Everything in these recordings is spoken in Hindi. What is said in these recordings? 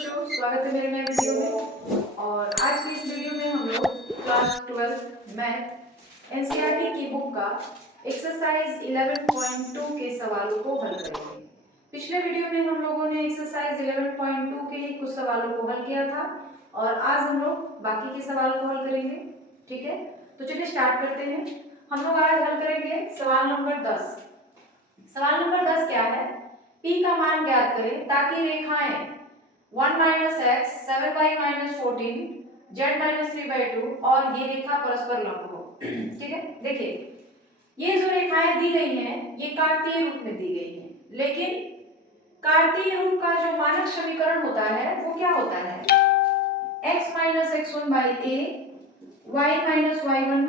बच्चों, स्वागत है मेरे नए वीडियो में। और आज की इस वीडियो में हम लोग क्लास 12 मैथ एनसीईआरटी की बुक का एक्सरसाइज 11.2 के सवालों को हल करेंगे। पिछले वीडियो में हम लोगों ने एक्सरसाइज 11.2 के ही कुछ सवालों को हल किया था और आज हम लोग बाकी के सवालों को हल करेंगे। ठीक है, तो चलिए स्टार्ट करते हैं। हम लोग आज हल करेंगे सवाल नंबर 10। सवाल नंबर 10 क्या है? P का मान ज्ञात करें ताकि रेखाएं 1 minus x 7y minus 14 z minus 3/2 और ये रेखा परस्पर लंब हो। ठीक है, देखिए ये जो रेखाएं दी गई हैं ये कार्तीय रूप में दी गई हैं, लेकिन कार्तीय रूप का जो मानक समीकरण होता है वो क्या होता है? x minus x1 by A y minus y1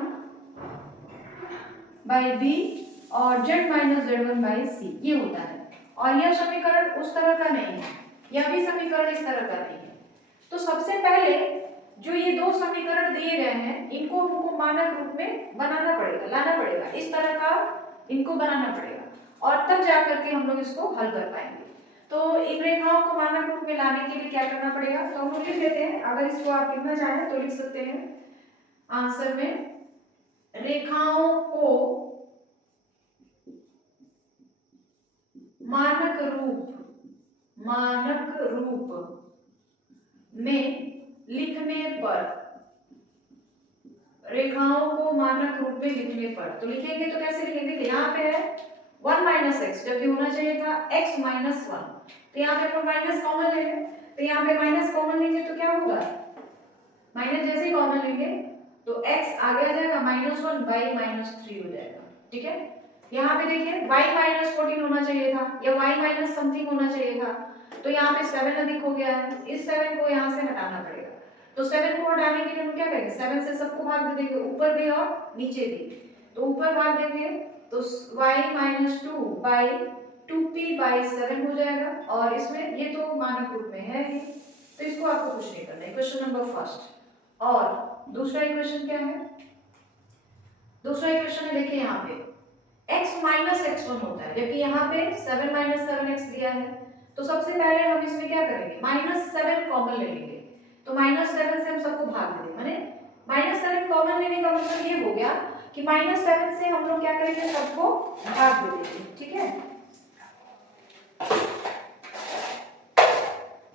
by B और z minus z1 by C, ये होता है। और यह समीकरण उस तरह का नहीं है, यह भी समीकरण इस तरह का नहीं है। तो सबसे पहले जो ये दो समीकरण दिए गए हैं इनको हमको मानक रूप में बनाना पड़ेगा, लाना पड़ेगा, इस तरह का इनको बनाना पड़ेगा और तब जाकर के हम लोग इसको हल कर पाएंगे। तो इन रेखाओं को मानक रूप में लाने के लिए क्या करना पड़ेगा, तो हम लोग लिख लेते हैं। अगर इसको आप लिखना चाहें तो लिख सकते हैं आंसर में, रेखाओं को मानक रूप में लिखने पर, रेखाओं को मानक रूप में लिखने पर, तो लिखेंगे तो कैसे लिखेंगे? यहाँ पे है 1 माइनस एक्स, जबकि होना चाहिए था x माइनस 1, तो यहाँ पे अपन माइनस कॉमन लेंगे, तो यहाँ पे माइनस कॉमन लेंगे तो क्या होगा? माइनस जैसे ही कॉमन लेंगे तो x आगे आ जाएगा -1 बाई -3 हो जाएगा। ठीक है, यहाँ पे देखिए y माइनस 14 होना चाहिए था या y माइनस समथिंग होना चाहिए था, तो यहाँ पे 7 अधिक हो गया है, इस 7 को यहाँ से हटाना पड़ेगा। तो 7 को हटाने के लिए हम क्या करेंगे? 7 से सबको भाग दे देंगे, ऊपर भी और नीचे भी। तो ऊपर भाग देंगे तो y minus 2 by 2p by 7 हो जाएगा और इसमें ये तो मानक रूप में है ही, तो इसको आपको कुछ नहीं करना है। Question number first. और दूसरा इक्वेशन क्या है? दूसरा इक्वेशन है, देखिए यहाँ पे x माइनस x1 होता है, जबकि यहाँ पे 7 माइनस 7x दिया है। तो सबसे पहले हम इसमें क्या करेंगे? -7 कॉमन ले लेंगे, तो -7 से हम सबको भाग दे देंगे, माने -7 कॉमन लेने का मतलब ये हो गया कि -7 से हम लोग क्या करेंगे? सबको भाग दे देंगे। ठीक है,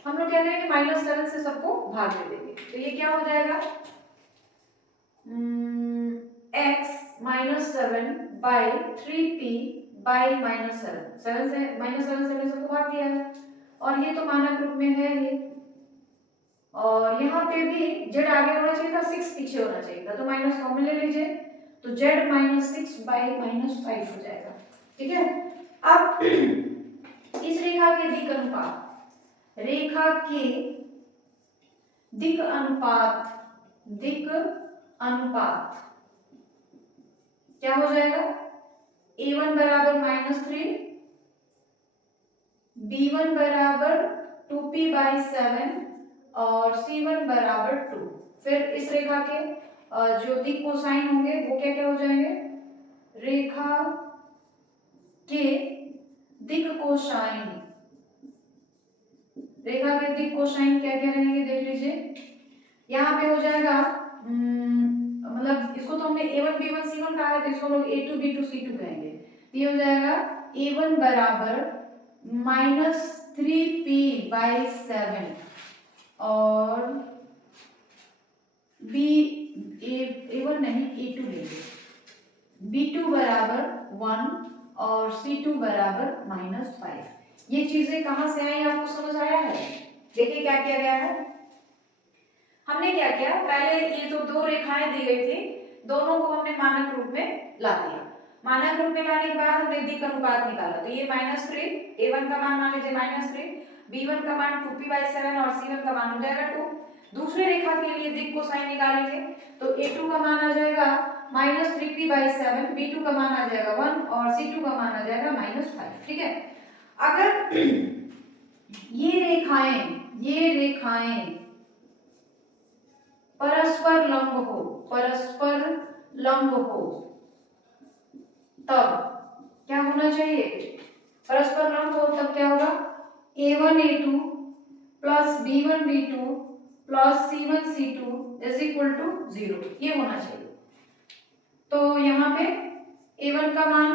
हम लोग क्या करेंगे? -7 से सबको भाग दे देंगे, तो ये क्या हो जाएगा? x minus 7 by 3p by -7, 7 से -7 से हमने सबको भाग दिया है और ये तो मानक रूप में है ये। और यहाँ पे भी z आगे होना चाहिए था, 6 पीछे होना चाहिए था, तो माइनस कॉमन ले लीजिए, तो z माइनस 6 बाई -5 हो जाएगा। ठीक है, अब इस रेखा के दिक् अनुपात, रेखा के दिक् अनुपात क्या हो जाएगा? a1 बराबर -3, b1 बराबर 2p बाई 7 और c1 बराबर 2। फिर इस रेखा के जो दिक् कोसाइन होंगे वो क्या क्या हो जाएंगे? रेखा के दिक् कोसाइन, रेखा के दिक् कोसाइन क्या क्या रहेंगे देख लीजिए। यहाँ पे हो जाएगा मतलब इसको तो हमने a1 b1 c1 कहा है, तो इसको हम लोग a2 b2 c2 कहेंगे। तो ये हो जाएगा a1 बराबर -3p बाई 7 और a1 नहीं a2 लेंगे, b2 बराबर 1 और c2 बराबर -5। ये चीजें कहाँ से आई आपको समझ आया है? देखिए क्या किया गया है, हमने क्या किया, पहले ये जो दो रेखाएं दी गई थी दोनों को हमने मानक रूप में ला दिया। मानक रूप में लाने के बाद हमने दिक् अनुपात निकाला, तो ये -3, a1 का मान लीजिए -3, b1 का मान 2p बाई 7 और c1 का मान हो जाएगा 2। दूसरी रेखा के लिए दिक् कोसाइन निकालेंगे तो a2 का मान आ जाएगा -3p बाई 7, b2 का मान आ जाएगा 1 और c2 का मान आ जाएगा -5। ठीक है, अगर ये रेखाएं परस्पर लंब हो तब क्या होना चाहिए? परस्पर लंब हो तब क्या होगा? a1 a2 plus b1 b2 plus c1 c2 is equal to 0, ये होना चाहिए। तो यहाँ पे a1 का मान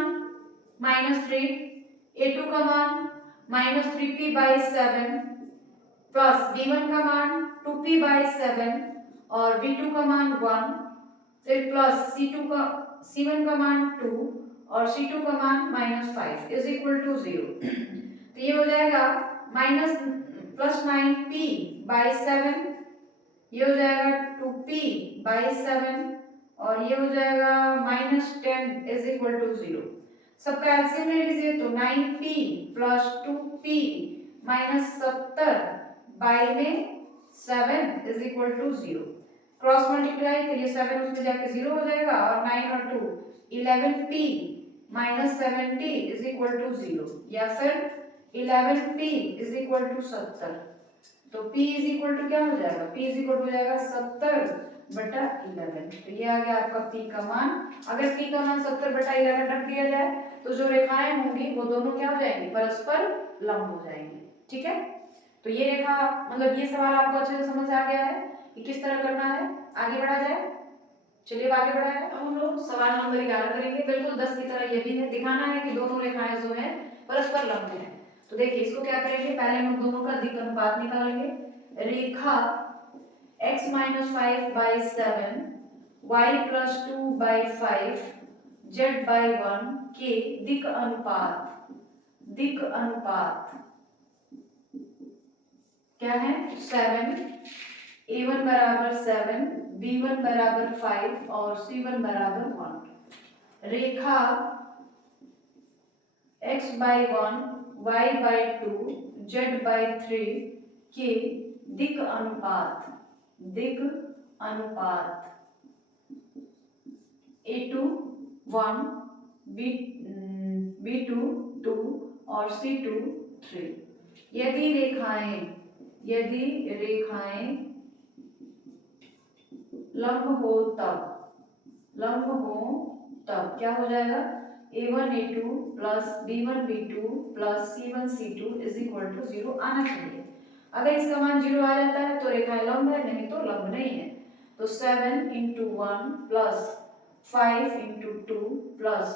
-3, a2 का मान -3p/7 प्लस b1 का मान 2p/7 और b2 का मान 1, फिर प्लस c1 का मान 2 और c2 का मान -5 इज इक्वल टू 0। तो ये हो जाएगा माइनस प्लस 9p/7, ये हो जाएगा 2p/7 और ये हो जाएगा -10 इज इक्वल टू 0। सबका एलसीएम ले लीजिए तो 9p प्लस 2p -70 बाई में 7 is equal to 0। Cross multiply के लिए 7 उसमें जाके 0 हो जाएगा और 9 और 2 11p -70 इज इक्वल टू 0 या फिर 11p इज इक्वल टू 70। तो p इज इक्वल टू क्या हो जाएगा, p इज इक्वल टू हो जाएगा 70/11। तो ये आ गया आपका p का मान। अगर p का मान 70/11 रख दिया जाए तो जो रेखाएं होंगी वो दोनों क्या हो जाएंगी, परस्पर लंब हो जाएंगी। ठीक है, तो ये रेखा मतलब ये सवाल आपको अच्छे से समझ आ गया है कि किस तरह करना है। आगे बढ़ा जाए, चलिए आगे बढ़ा है। अब हम लोग सवाल नंबर 11 करेंगे। बिल्कुल 10 की तरह ये भी है, दिखाना है कि दोनों रेखाएं जो है परस्पर लंब है। तो देखिए इसको क्या करेंगे, पहले हम दोनों का दिक् अनुपात निकालेंगे। रेखा x - 5/7 y + 2/5 z/1 के दिक् अनुपात क्या है 7, a1 बराबर 7, b1 बराबर 5 और c1 बराबर 1। रेखा x/1 y/2 z/3 के दिक् अनुपात a2 1 b2 2 और c2 3। यदि रेखाएं लंब हो तब क्या हो जाएगा, a1 a2 plus b1 b2 plus c1 c2 is equal to 0 आना चाहिए। अगर इसका मान 0 आ जाता है तो रेखाएं लंब है, नहीं तो लंब नहीं है। तो 7 × 1 प्लस 5 × 2 प्लस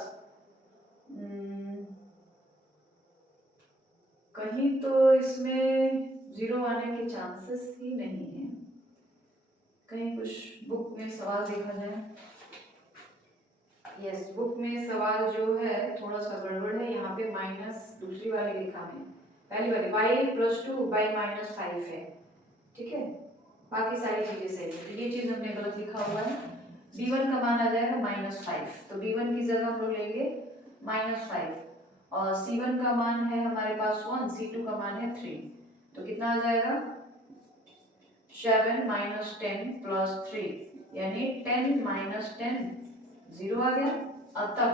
कहीं तो इसमें 0 आने के चांसेस ही नहीं है, कहीं कुछ बुक में सवाल देखा जाए। यस, बुक में सवाल जो है थोड़ा सा गड़बड़ है। यहाँ पे माइनस दूसरी वाली रेखा में, पहली वाली y + 2 y-5 है। ठीक है, बाकी सारी चीजें सही है। तो ये चीज हमने गलत लिखा हुआ है। b1 का मान आ जाएगा -5, तो b1 की जगह हम लोग लेंगे -5 और c1 का मान है हमारे पास 1, c2 का मान है 3। तो कितना आ जाएगा 7 - 10 + 3 यानी 10 - 10 0 आ गया। अतः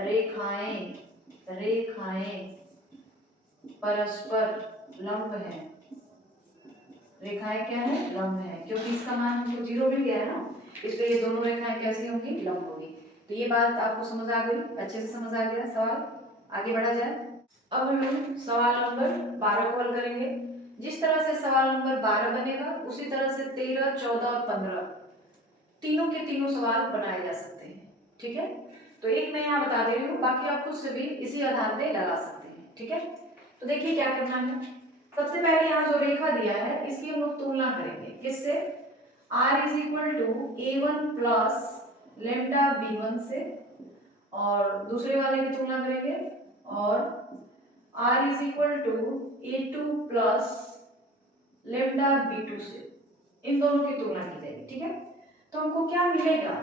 रेखाएं परस्पर लंब है। रेखाएं क्या है, लंब है, क्योंकि इसका मान हमको 0 मिल गया है ना, इसलिए ये दोनों रेखाएं कैसी होंगी, लंब होगी। तो ये बात आपको समझ आ गई, अच्छे से समझ आ गया सवाल। आगे बढ़ा जाए। अब हम लोग सवाल नंबर 12 को हल करेंगे। जिस तरह से सवाल नंबर 12 बनेगा उसी तरह से 13, 14 और 15 तीनों के तीनों सवाल बनाए जा सकते हैं। ठीक है, तो एक मैं यहाँ बता दे रही हूँ, बाकी आप खुद से भी इसी आधार पे लगा सकते हैं। ठीक है, तो देखिए क्या करना है। सबसे पहले यहाँ जो रेखा दिया है इसकी हम लोग तुलना करेंगे किससे, r = a1 + λ/b1 से, और दूसरे वाले की तुलना करेंगे और r = a2 + λ/b2 से, इन दोनों की तुलना की जाएगी। ठीक है, तो हमको क्या मिलेगा,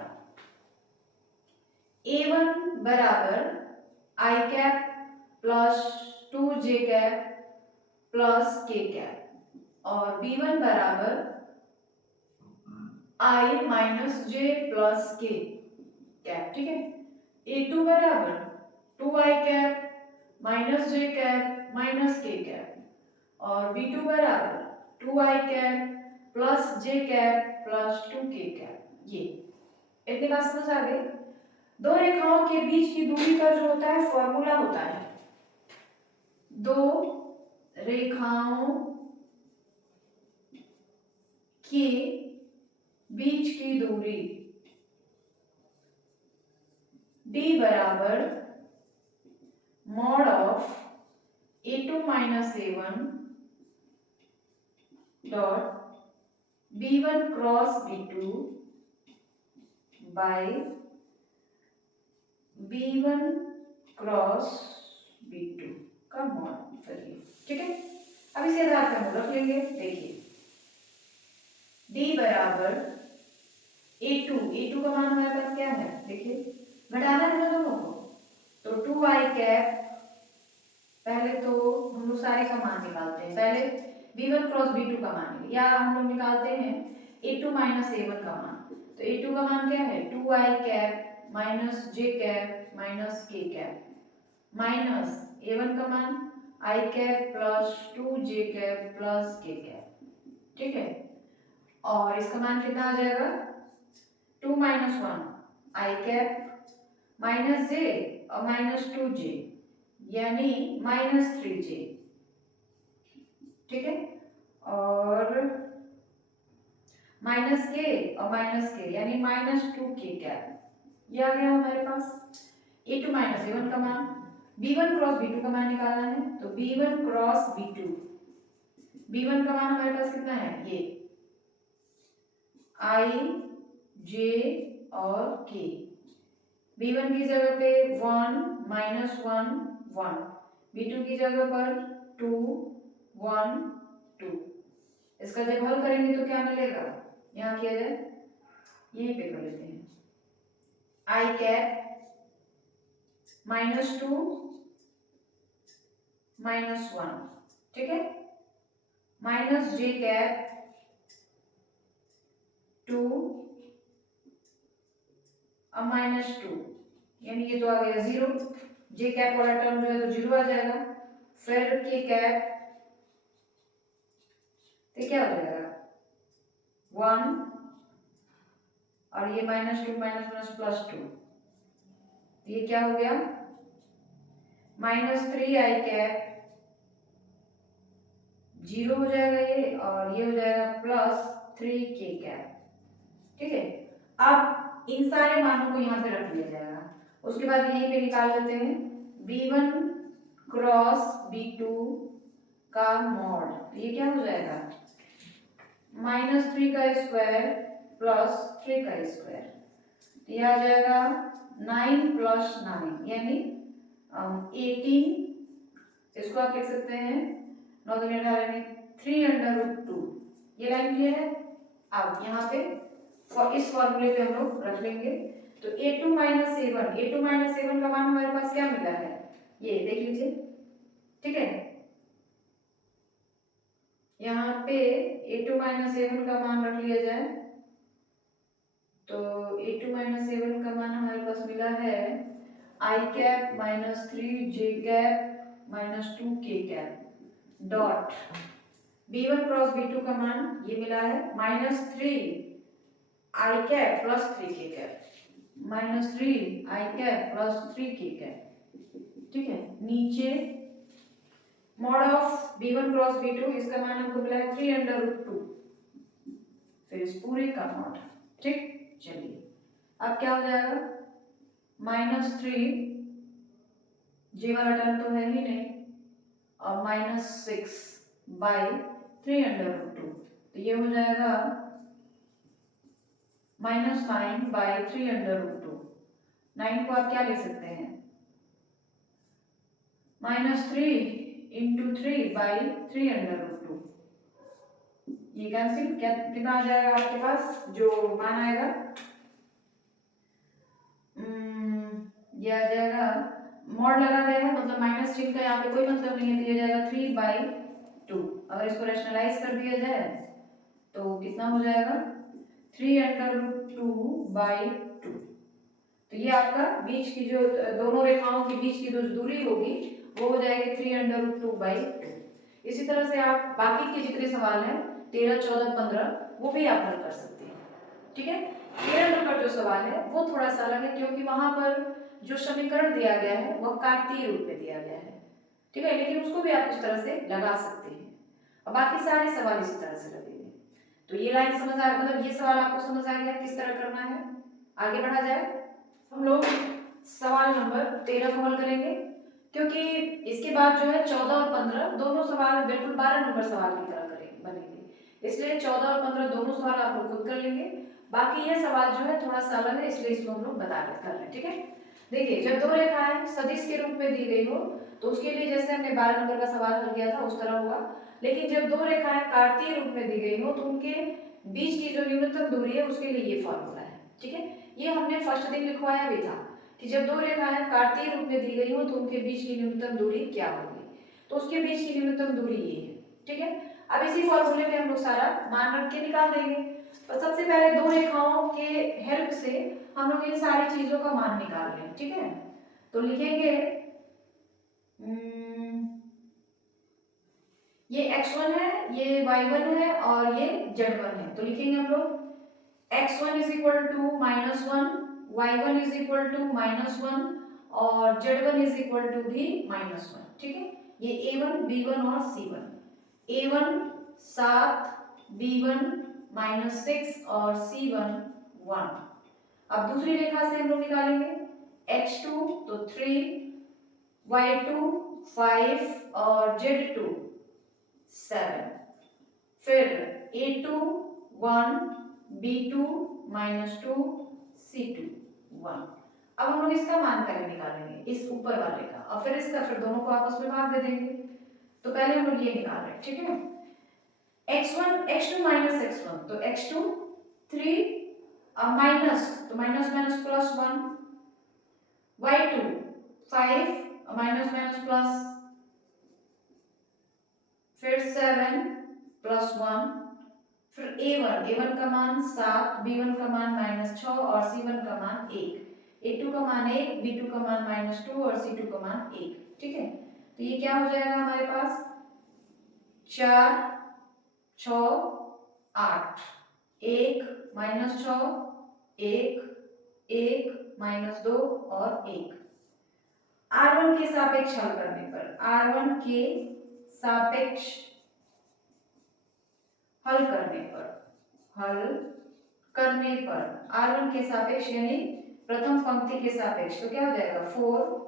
a1 बराबर i cap plus 2j cap plus k cap और b1 बराबर i minus j plus k cap. ठीक है, a2 बराबर 2i cap minus j cap minus k cap और b2 बराबर 2i cap plus j cap plus 2k cap. ये इतनी बात समझ आ गई। दो रेखाओं के बीच की दूरी का जो होता है फॉर्मूला होता है, दो रेखाओं कि बीच की दूरी d बराबर mod of a2 minus a1 dot b1 cross b2 by b1 cross b2 का मॉड करिए। ठीक है, अब इसे आधार पे हम रख लेंगे। देखिए d बराबर a2 का मान हमारे पास क्या है, देखिए घटाना है ना दोनों को, तो 2i कैप, पहले तो हम लोग सारे का मान निकालते हैं, पहले b1 क्रॉस b2 का मान, या हम लोग निकालते हैं a2 माइनस a1 का मान। तो a2 का मान क्या है, 2i cap minus j cap minus k cap minus a1 का मान i cap plus 2j cap plus k cap. ठीक है, और इसका मान कितना आ जाएगा, 2 minus 1 i cap minus j और माइनस 2j यानी माइनस 3j। ठीक है, और माइनस के और माइनस के यानी माइनस 2k कैप, ये आ गया हमारे पास। a2 माइनस a1 का मान, b1 क्रॉस b2 का मान निकालना है, तो b1 क्रॉस b2, b1 का मान हमारे पास कितना है, ये i j और k, b1 की जगह पे 1 माइनस 1 1, b2 की जगह पर 2 1 2। इसका जब हल करेंगे तो क्या मिलेगा, यहाँ किया जाए, यहीं पे कर लेते हैं, i कैप माइनस 2 माइनस 1, ठीक है, माइनस j कैप 2 और माइनस 2, यानी ये तो आ गया 0, j कैप वाला टर्म जो है तो 0 आ जाएगा, फिर k कैप, तो क्या हो जाएगा 1 और ये माइनस 2 माइनस माइनस प्लस 2, ये क्या हो गया माइनस 3i कैप, 0 हो जाएगा ये, और ये हो जाएगा प्लस 3k कैप। ठीक है, अब इन सारे मानों को यहाँ पे रख लिया जाएगा, उसके बाद यहीं पे निकाल लेते हैं b1 क्रॉस b2 का मॉड, तो ये क्या हो जाएगा माइनस 3 का स्क्वायर प्लस 3 का स्क्वायर, तो ये आ जाएगा 9 प्लस 9 यानी 18, इसको आप लिख सकते हैं 9 दूनी 18 में 3√2। ये लाइन क्लियर है। अब यहाँ पे इस फॉर्मूले पे हम लोग रख लेंगे, तो a2 माइनस a1 का मान हमारे पास क्या मिला है, ये देख लीजिए। ठीक है, यहाँ पे a2 माइनस a1 का मान रख लिया जाए, तो a2 माइनस a1 का मान हमारे पास मिला है i cap minus 3j cap minus 2k cap dot b1 cross b2 का मान ये मिला है minus 3 i cap plus 3k cap minus 3 i cap plus 3k cap. ठीक है, नीचे mod of b1 cross b2, इसका मान हमको मिला है 3√2, फिर इस पूरे का मॉड। ठीक, चलिए अब क्या हो जाएगा माइनस 3, जे वाला टर्म तो है ही नहीं, और माइनस 6 बाई 3√2, तो ये हो जाएगा माइनस 9 बाई 3√2। 9 को आप क्या लिख सकते हैं माइनस 3 इंटू 3 बाई 3√2, ये कैंसिल, क्या कितना आ जाएगा आपके पास जो मान आएगा, ये आ जाएगा मॉड लगा गया है मतलब माइनस चिन्ह का यहाँ पे कोई मतलब नहीं है, तो ये जाएगा 3/2। अगर इसको रैशनलाइज कर दिया जाए तो कितना हो जाएगा 3√2/2। तो ये आपका बीच की जो दोनों रेखाओं के बीच की जो दूरी होगी वो हो जाएगी 3√2/2। इसी तरह से आप बाकी के जितने सवाल हैं 13, 14, 15 वो भी आप हल कर सकते हैं। ठीक है, 13 नंबर जो सवाल है वो थोड़ा सा अलग है, क्योंकि वहां पर जो समीकरण दिया गया है वह कार्तीय रूप में दिया गया है। ठीक है, लेकिन उसको भी आप इस तरह से लगा सकते हैं, और बाकी सारे सवाल इसी तरह से लगेंगे। तो ये लाइन समझ आ, मतलब ये सवाल आपको समझ आ गया किस तरह करना है। आगे बढ़ा जाए, हम लोग सवाल नंबर 13 को हल करेंगे, क्योंकि इसके बाद जो है 14 और 15 दोनों सवाल बिल्कुल 12 नंबर सवाल की तरह करेंगे बनेंगे, इसलिए 14 और 15 दोनों सवाल आप लोग खुद कर लेंगे। बाकी ये सवाल जो है थोड़ा सा अलग है, इसलिए इसको हम लोग बता कर रहे हैं, ठीक है। देखिए, जब दो रेखाएं सदिश के रूप में दी गई हो तो उसके लिए जैसे हमने 12 नंबर का सवाल हल किया था उस तरह हुआ, लेकिन जब दो रेखाएं कार्तीय रूप में दी गई हो तो उनके बीच की जो न्यूनतम दूरी है उसके लिए ये फॉर्मूला है, ठीक है। ये हमने फर्स्ट दिन लिखवाया भी था कि जब दो रेखाएं कार्तीय रूप में दी गई हो तो उनके बीच की न्यूनतम दूरी क्या होगी, तो उसके बीच की न्यूनतम दूरी ये है, ठीक है। अब इसी फॉर्मूले में हम लोग सारा मान रख के निकाल देंगे। तो सबसे पहले दो रेखाओं के हेल्प से हम लोग इन सारी चीजों का मान निकाल लें, ठीक है। तो लिखेंगे ये x1 है, ये y1 है और ये z1 है, तो लिखेंगे हम लोग x1 is equal to -1, y1 is equal to -1 और z1 इज इक्वल टू भी -1, ठीक है। ये a1 b1 और c1, a1 7, b1 -6 और c1 1। अब दूसरी रेखा से हम लोग निकालेंगे x2 तो 3, y2 5 और z2 7, फिर a2 1, b2 -2, c2 1। अब हम लोग इसका मान पहले निकालेंगे इस ऊपर वाले का और फिर इसका, फिर दोनों को आपस में भाग दे देंगे। तो पहले हम लोग ये निकाल रहे हैं, ठीक है। x1 x2 माइनस x1 तो x2 3 माइनस, तो minus minus plus 1, y2 5 minus minus plus, फिर 7 प्लस 1, फिर a1 का मान 7, b1 का मान -6 और c1 का मान 1, a2 का मान 1, b2 का मान -2 और c2 का मान 1, ठीक है। तो ये क्या हो जाएगा हमारे पास 4 6 8, 1 -6 1 1 -2 और 1। r1 के सापेक्ष हल करने पर, r1 के सापेक्ष हल करने पर r1 के सापेक्ष यानी प्रथम पंक्ति के सापेक्ष, तो क्या हो जाएगा 4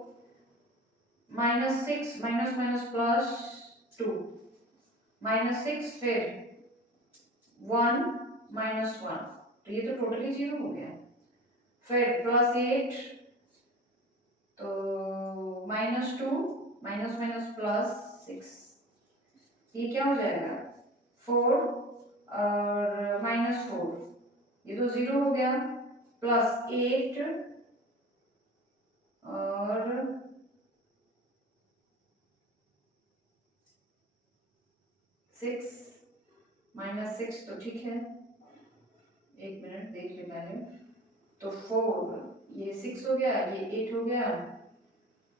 -6 माइनस माइनस प्लस 2 -6, फिर 1 -1, तो ये तो टोटली 0 हो गया, फिर +8 तो -2 माइनस माइनस +6, ये क्या हो जाएगा 4 और -4, ये तो 0 हो गया, +8 और 6 -6, तो ठीक है, एक मिनट देख ले पहले। तो 4, ये 6 हो गया, ये 8 हो गया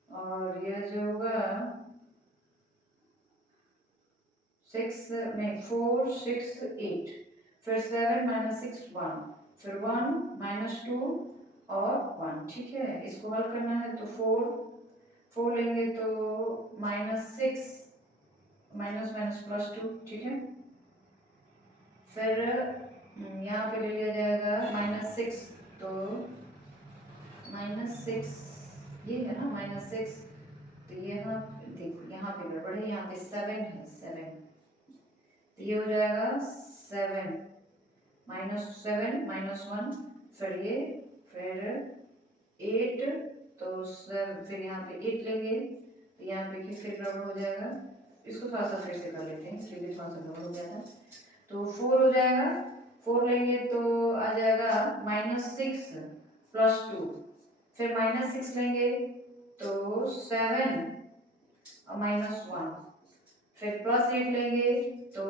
और ये जो होगा 6 में 4 6 8, फिर 7 -6 1, फिर 1 -2 और 1, ठीक है। इसको हल करना है तो 4 लेंगे तो -6 माइनस माइनस +2, ठीक है। फिर यहाँ पे ले लिया जाएगा -6, तो -6 ये है ना -6, तो यहाँ देखो यहाँ पे गड़बड़ है, यहाँ पे 7 है 7, तो ये हो जाएगा 7 -7 -1, फिर ये फिर 8, तो फिर यहाँ पे 8 लेंगे तो यहाँ पे फिर गड़बड़ हो जाएगा, इसको थोड़ा सा फिर से कर लेते हैं, फिर भी थोड़ा सा गड़बड़ हो जाएगा। तो 4 हो जाएगा, 4 लेंगे तो आ जाएगा -6 +2, फिर -6 लेंगे तो 7 और -1, फिर +8 लेंगे तो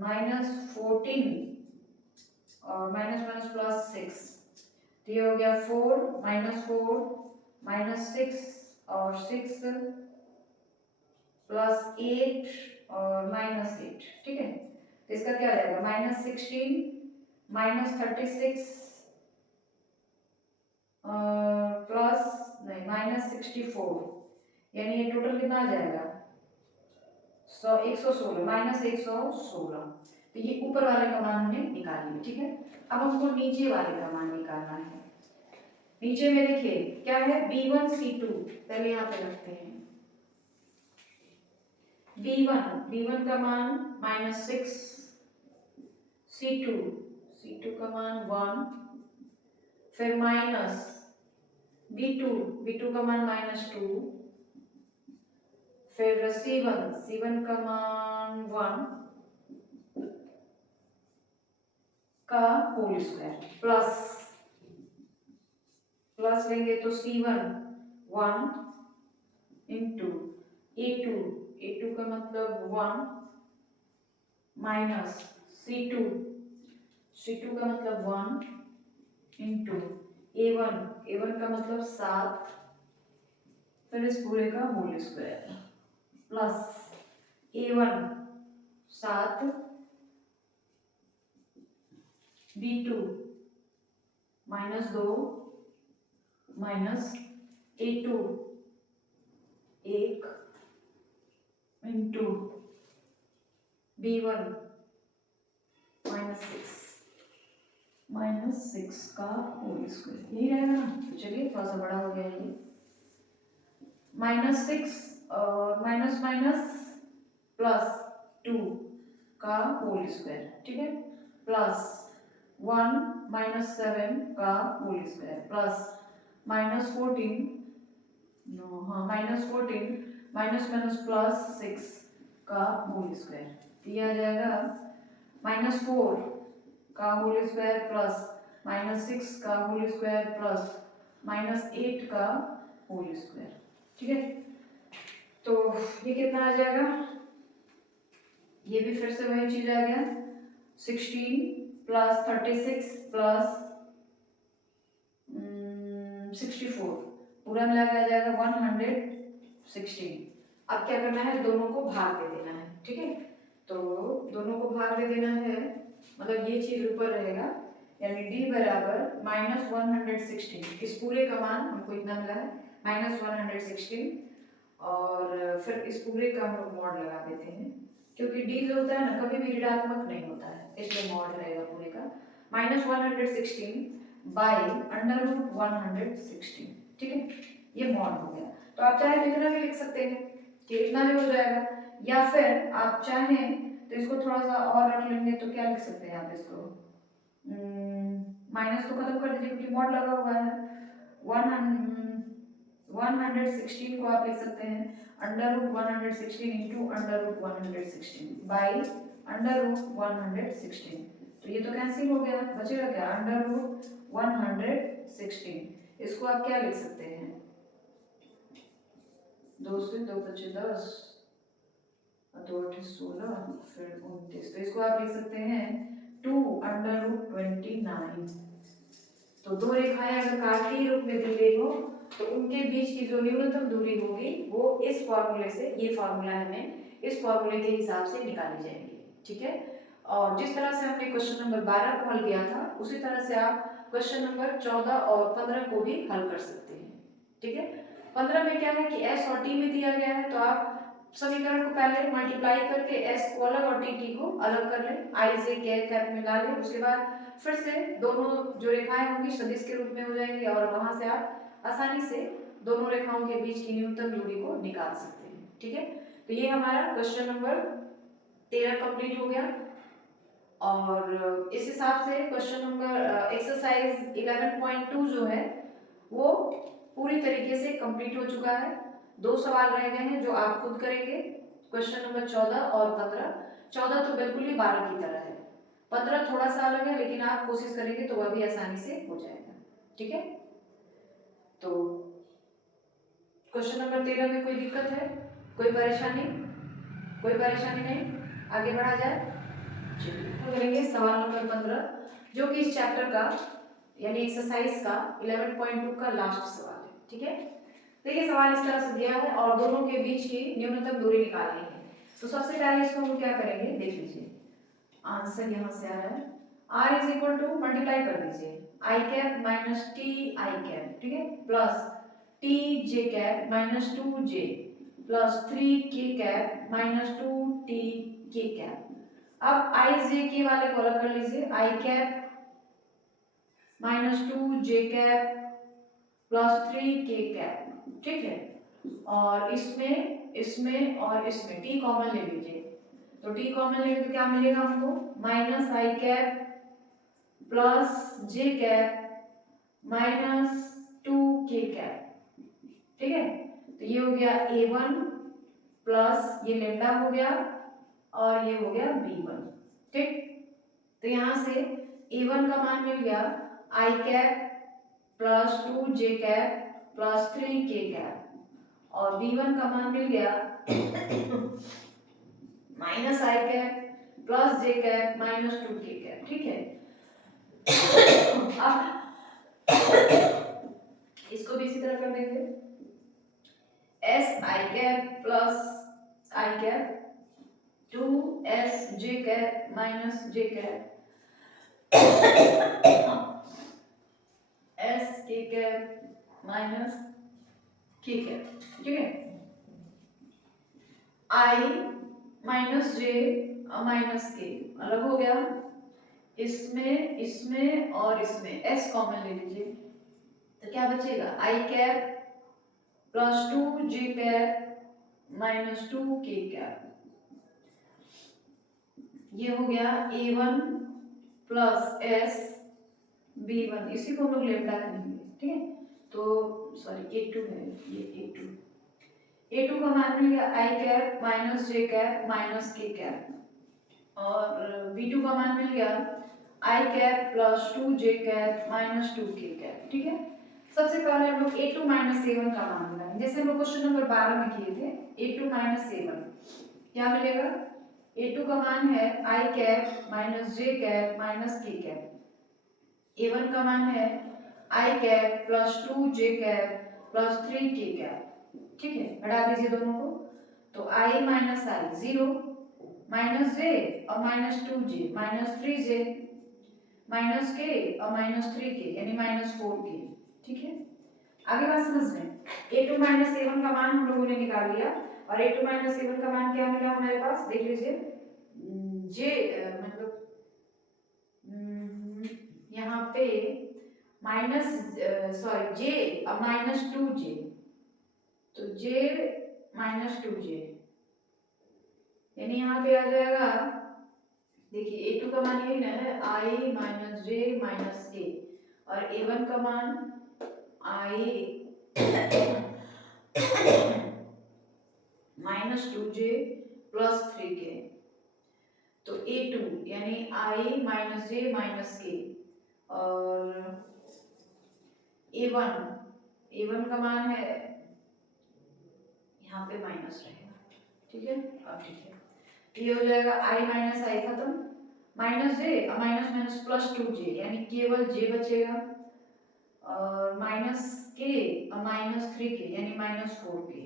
-14 और -6, तो ये हो गया 4 -6 और 6 +8 और -8, ठीक है। तो इसका क्या आ जाएगा -16 -36 प्लस नहीं -64, यानी ये टोटल कितना आ जाएगा 116 -116, तो ये ऊपर वाले का मान हमने निकाल लिया, ठीक है। अब हमको नीचे वाले का मान निकालना है। नीचे में देखिए क्या है, B1C2 पहले यहाँ पे रखते हैं। B1 का मान -6, C2 का मान 1, फिर माइनस B2 का मान -2, फिर C1 का मान 1 का होल स्क्वायर प्लस लेंगे तो C1 1 इंटू A2 का मतलब 1 माइनस C2 का मतलब 1 इंटू A1 का मतलब 7, फिर इस पूरे का whole square plus A1 7, B2 -2 minus A2 1 into B1 -6 का होल स्क्वायर, यही रहेगा ना। तो चलिए थोड़ा सा बड़ा हो गया ये, -6 और माइनस +2 का होल स्क्वायर, ठीक है, प्लस 1 -7 का होल स्क्वायर प्लस -14 +6 का होल स्क्वायर, दिया जाएगा -4 का होल स्क्वायर प्लस -6 का होल स्क्वायर प्लस -8 का होल स्क्वायर, ठीक है। तो ये कितना आ जाएगा, ये भी फिर से वही चीज आ गया, 16 + 36 + 64 पूरा मिला के आ जाएगा 116। अब क्या करना है, दोनों को भाग दे देना है, ठीक है। तो दोनों को भाग दे देना है, मतलब ये चीज ऊपर रहेगा, यानी d बराबर -116, इस पूरे का मान हमको इतना मिला है -116, और फिर इस पूरे का हम लोग मॉड लगा देते हैं, क्योंकि d जो होता है ना कभी भी ऋणात्मक नहीं होता है, इसलिए मॉड रहेगा पूरे का -116 बाई √116, ठीक है, ये मॉड हो गया। तो आप चाहे तो इतना भी लिख सकते हैं कि इतना भी हो जाएगा, या फिर आप चाहें तो इसको थोड़ा सा और रख लेंगे, तो क्या लिख सकते हैं आप इसको, माइनस तो खत्म कर दीजिए क्योंकि मॉड लगा हुआ है, 116 को आप लिख सकते हैं √116 इंटू √116 बाई √116, तो ये तो कैंसिल हो गया, बचेगा क्या, √116, इसको आप क्या लिख सकते हैं, 2 से 2 × 10 और 2 × 16 फिर 29, तो इसको आप लिख सकते हैं 2√29। तो दो रेखाएं अगर काल्पनिक रूप में दी गई हो तो उनके बीच की जो न्यूनतम दूरी होगी वो इस फॉर्मूले से, ये फॉर्मूला हमें इस फॉर्मूले के हिसाब से निकाली जाएगी, ठीक है। और जिस तरह से हमने क्वेश्चन नंबर 12 को हल किया था उसी तरह से आप क्वेश्चन नंबर 14 और 15 को भी हल कर सकते हैं, ठीक है। 15 में क्या है कि s और t में दिया गया है, तो आप समीकरण को पहले मल्टीप्लाई करके s को अलग और t को अलग कर लें, i j k कैप में ला लें, उसके बाद फिर से दोनों जो रेखाएं होंगी सदिश के रूप में हो जाएंगी, और वहां से आप आसानी से दोनों रेखाओं के बीच की न्यूनतम दूरी को निकाल सकते हैं, ठीक है। तो ये हमारा क्वेश्चन नंबर 13 कंप्लीट हो गया, और इस हिसाब से क्वेश्चन नंबर एक्सरसाइज 11.2 जो है वो पूरी तरीके से कंप्लीट हो चुका है। 2 सवाल रह गए हैं जो आप खुद करेंगे, क्वेश्चन नंबर 14 और 15। 14 तो बिल्कुल ही 12 की तरह है, 15 थोड़ा सा अलग है, लेकिन आप कोशिश करेंगे तो वह भी आसानी से हो जाएगा, ठीक है। तो क्वेश्चन नंबर 13 में कोई दिक्कत है, कोई परेशानी नहीं, आगे बढ़ा जाए। चलिए तो करेंगे सवाल नंबर 15, जो कि इस चैप्टर का यानी एक्सरसाइज का 11.2 का लास्ट सवाल है, ठीक है। देखिए सवाल इस तरह से दिया है और दोनों के बीच की न्यूनतम दूरी निकालनी है। तो सबसे पहले इसको हम क्या करेंगे, देख लीजिए आंसर यहाँ से आ रहा है, r is equal to multiply कर दीजिए i cap minus T I cap, ठीक है, plus T J cap minus 2j plus 3k cap minus 2t k cap अब आई जे के वाले को अलग कर लीजिए, I cap minus 2 J cap plus 3 K cap, ठीक है। और इसमें इसमें और इसमें टी कॉमन ले लीजिए, तो टी कॉमन लेंगे तो क्या मिलेगा हमको, माइनस आई कैप प्लस जे कैप माइनस 2 के कैप, ठीक है। तो ये हो गया a1 प्लस ये लेमडा हो गया और ये हो गया b1, ठीक। तो यहां से a1 का मान मिल गया आई cap plus 2 J cap plus 3 K cap और b1 का मान मिल गया माइनस आई कैप प्लस जे कैप माइनस 2 के कैप, ठीक है। अब इसको भी इसी तरह कर देंगे, S I cap plus I cap 2 S J cap minus J cap S के कैप माइनस के कैप, ठीक है। आई माइनस जे माइनस के अलग हो गया, इसमें इसमें और इसमें एस कॉमन ले लीजिए, तो क्या बचेगा आई cap plus 2 J cap minus 2 के कैप, ये हो गया a1 प्लस एस b1, इसी को हम लोग लेमडा कहेंगे, ठीक है। तो सॉरी a2 है, ये a2 का मान मिल गया आई cap minus J cap minus के कैप और b2 का मान मिल गया आई cap plus 2 J cap minus 2 के कैप, ठीक है। सबसे पहले हम लोग a2 माइनस a1 का मान लगाएंगे, जैसे हम लोग क्वेश्चन नंबर 12 में किए थे, a2 माइनस a1 क्या मिलेगा, a2 का मान है आई cap minus J cap minus के कैप, a1 का मान है आई cap plus 2 J cap plus 3 K cap, ठीक है। घटा दीजिए दोनों को, तो i माइनस आई 0 माइनस जे और माइनस 2 जे माइनस 3 जे माइनस के और माइनस 3 के यानी माइनस 4 के, ठीक है। आगे बात समझ रहे हैं, a2 माइनस a1 का मान हम लोगों ने निकाल लिया और a2 माइनस a1 का मान क्या मिला हमारे पास, देख लीजिए, जे मतलब यहाँ पे माइनस सॉरी जे और माइनस 2 जे, तो जे माइनस 2 जे यानी यहाँ पे आ जाएगा, देखिए a2 का मान यही ना है i माइनस जे माइनस के और a1 का मान i माइनस 2 जे प्लस 3 के, तो a2 यानी i माइनस जे माइनस के और a1 का मान है यहाँ पे माइनस रहेगा, ठीक है। अब ठीक है, ये हो जाएगा i माइनस आई खत्म, माइनस जे और माइनस माइनस प्लस 2 जे यानी केवल जे बचेगा और माइनस के और माइनस 3 के यानी माइनस 4 के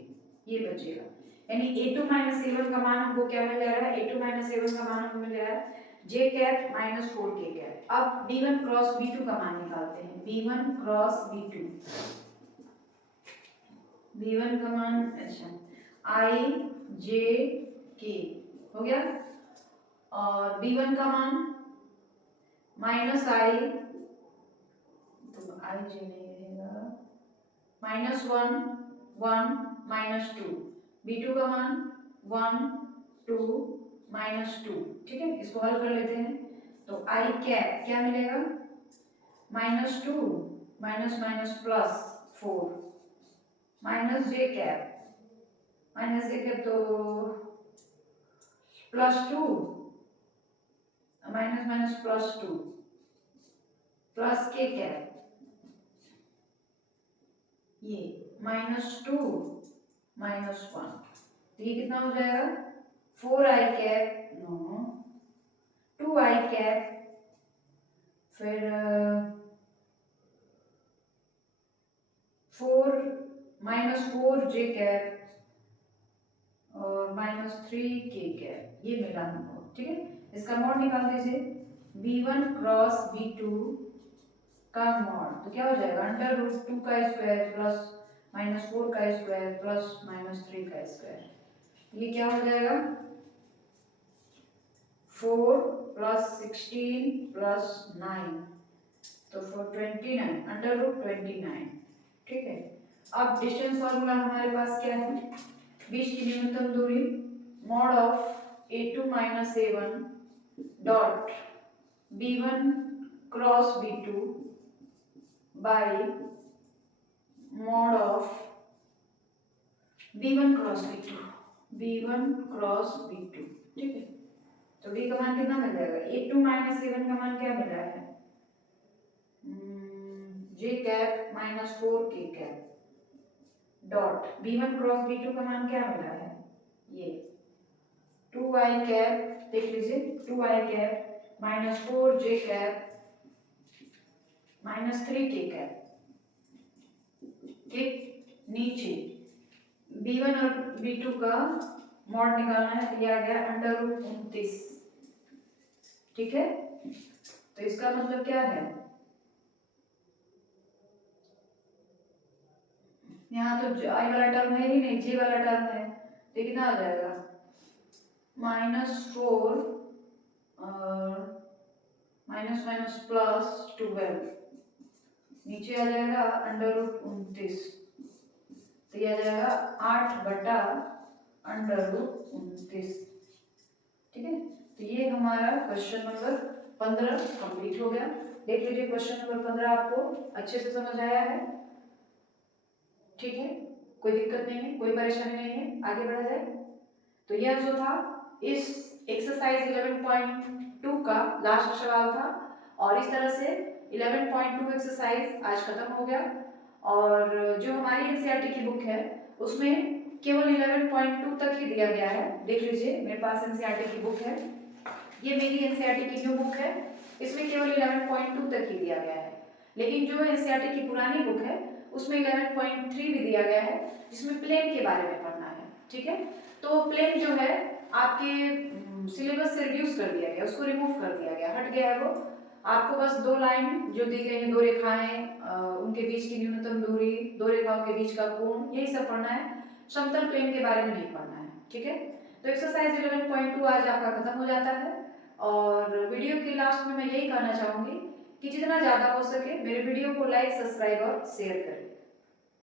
ये बचेगा, यानी a2 माइनस a1 का मान हमको क्या मिल जा रहा है, a2 माइनस a1 का मान हमको मिल जा रहा है जे कैप माइनस 4 के कैप। अब b1 क्रॉस b2 का मान निकालते हैं, b1 क्रॉस b2, b1 का मान अच्छा i j k हो गया और b1 का मान माइनस आई, तो आई जे नहीं रहेगा, माइनस 1 1 माइनस 2, b2 का मान 1 2 माइनस 2, ठीक है। इसको हल कर लेते हैं, तो आई कैप क्या मिलेगा minus 2 minus minus plus 4 minus J cap तो plus 2 minus minus plus 2 plus K cap ये माइनस 2 माइनस 1, तो ये कितना हो जाएगा 4i cap no 2i cap फिर 4 माइनस 4 जे कैप और माइनस 3 के कैप ये मिला हमको, ठीक है। इसका मॉड निकाल दीजिए, b1 क्रॉस b2 का मॉड तो क्या हो जाएगा अंडर रूट 2 का स्क्वायर प्लस माइनस 4 का स्क्वायर प्लस माइनस 3 का स्क्वायर, ये क्या हो जाएगा 4 प्लस 16 प्लस 9, तो 429 अंडर रूट 29। ठीक है, अब डिस्टेंस फॉर्मूला हमारे पास क्या है, बीच की न्यूनतम दूरी mod of a2 minus a1 dot b1 cross b2 by mod of b1 cross b2, b1 cross b2। ठीक है, तो b का मान कितना मिल जाएगा, a2 माइनस a1 का मान क्या मिल रहा है, j cap minus 4k cap dot b1 cross b2 का मान क्या मिल रहा है, ये 2i कैप, देख लीजिए 2i cap minus 4j cap minus 3k cap. ठीक, नीचे b1 और b2 का मॉड निकालना है, दिया गया अंडर रूट 29। ठीक है, तो इसका मतलब क्या है, यहाँ तो i वाला टर्म है ही नहीं, j वाला टर्म है, तो कितना आ जाएगा -4 और माइनस माइनस प्लस 12, नीचे आ जाएगा अंडर रूट 29, तो ये आ जाएगा 8 बटा अंडर रूट 29। ठीक है, तो ये हमारा क्वेश्चन नंबर 15 कंप्लीट हो गया। देख लीजिए क्वेश्चन नंबर 15 आपको अच्छे से समझ आया है। ठीक है, कोई दिक्कत नहीं है, कोई परेशानी नहीं है, आगे बढ़ा जाए। तो यह जो था इस एक्सरसाइज 11.2 का लास्ट सवाल था, और इस तरह से 11.2 एक्सरसाइज आज खत्म हो गया। और जो हमारी एनसीईआरटी की बुक है उसमें केवल 11.2 तक ही दिया गया है। देख लीजिए मेरे पास एनसीईआरटी की बुक है, ये मेरी एनसीईआरटी की न्यू बुक है, इसमें केवल 11.2 तक ही दिया गया है। लेकिन जो एनसीईआरटी की पुरानी बुक है उसमें 11.3 भी दिया गया है, जिसमें प्लेन के बारे में पढ़ना है। ठीक है, तो प्लेन जो है आपके सिलेबस से रिड्यूस कर दिया गया, उसको रिमूव कर दिया गया, हट गया है वो। आपको बस दो लाइन जो दी गई है, दो रेखाएं, उनके बीच की न्यूनतम दूरी, दो रेखाओं के बीच का कोण, यही सब पढ़ना है, समतल प्लेन के बारे में नहीं पढ़ना है। ठीक है, तो एक्सरसाइज 11.2 आज आपका खत्म हो जाता है। और वीडियो के लास्ट में मैं यही कहना चाहूंगी कि जितना ज़्यादा हो सके मेरे वीडियो को लाइक, सब्सक्राइब और शेयर करें।